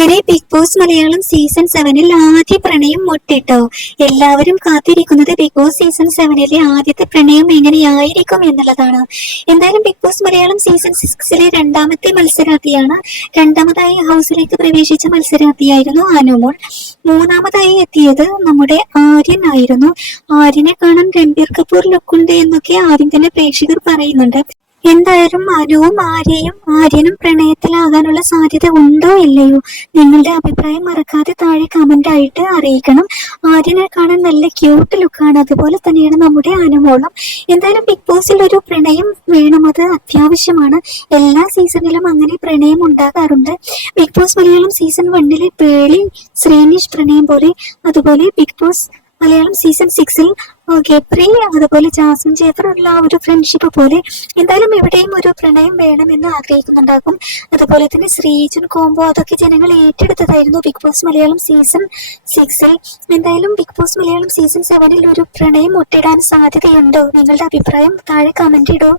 അങ്ങനെ big Boss Malayalam season 7 ആദ്യ പ്രണയം മുട്ടിട്ടോ. എല്ലാവരും കാത്തിരിക്കുന്നത് ബിഗ് ബോസ് സീസൺ 7 ആദ്യത്തെ പ്രണയം എങ്ങനെയായിരിക്കും എന്നുള്ളതാണ്. എന്തായാലും ബിഗ് ബോസ് മലയാളം സീസൺ 6 രണ്ടാമത്തെ മത്സരാർത്ഥിയാണ്. രണ്ടാമതായി ഹൗസിലേക്ക് പ്രവേശിച്ച മത്സരാർത്ഥിയായിരുന്നു അനുമോൾ. മൂന്നാമതായി എത്തിയത് നമ്മുടെ ആര്യൻ ആയിരുന്നു. ആര്യനെ കാണാൻ രൺബീർ കപൂർ ലുക്കുണ്ട് എന്നൊക്കെ ആദ്യം തന്നെ പ്രേക്ഷകർ പറയുന്നുണ്ട്. എന്തായാലും അനുവും ആര്യനും പ്രണയത്തിലാകാനുള്ള സാധ്യത ഉണ്ടോ ഇല്ലയോ? നിങ്ങളുടെ അഭിപ്രായം മറക്കാതെ താഴെ കമന്റ് ആയിട്ട് അറിയിക്കണം. ആര്യനെ കാണാൻ നല്ല ക്യൂട്ട് ലുക്കാണ്, അതുപോലെ തന്നെയാണ് നമ്മുടെ അനുമോളും. എന്തായാലും ബിഗ് ബോസിൽ ഒരു പ്രണയം വേണം, അത് അത്യാവശ്യമാണ്. എല്ലാ സീസണിലും അങ്ങനെ പ്രണയം ഉണ്ടാകാറുണ്ട്. Bigg Boss Malayalam season 1 Pearle Srinish പ്രണയം പോലെ, അതുപോലെ Bigg Boss Malayalam season 6 Gabri അതുപോലെ ജാസ്മിൻ ജേഫറുള്ള ആ ഒരു ഫ്രണ്ട്ഷിപ്പ് പോലെ എന്തായാലും ഇവിടെയും ഒരു പ്രണയം വേണമെന്ന് ആഗ്രഹിക്കുന്നുണ്ടാകും. അതുപോലെ തന്നെ ശ്രീജൻ കോംബോ അതൊക്കെ ജനങ്ങൾ ഏറ്റെടുത്തതായിരുന്നു ബിഗ് ബോസ് മലയാളം സീസൺ 6. എന്തായാലും ബിഗ് ബോസ് മലയാളം സീസൺ 7 ഒരു പ്രണയം മുട്ടിടാൻ സാധ്യതയുണ്ടോ? നിങ്ങളുടെ അഭിപ്രായം താഴെ കമന്റ് ഇടൂ.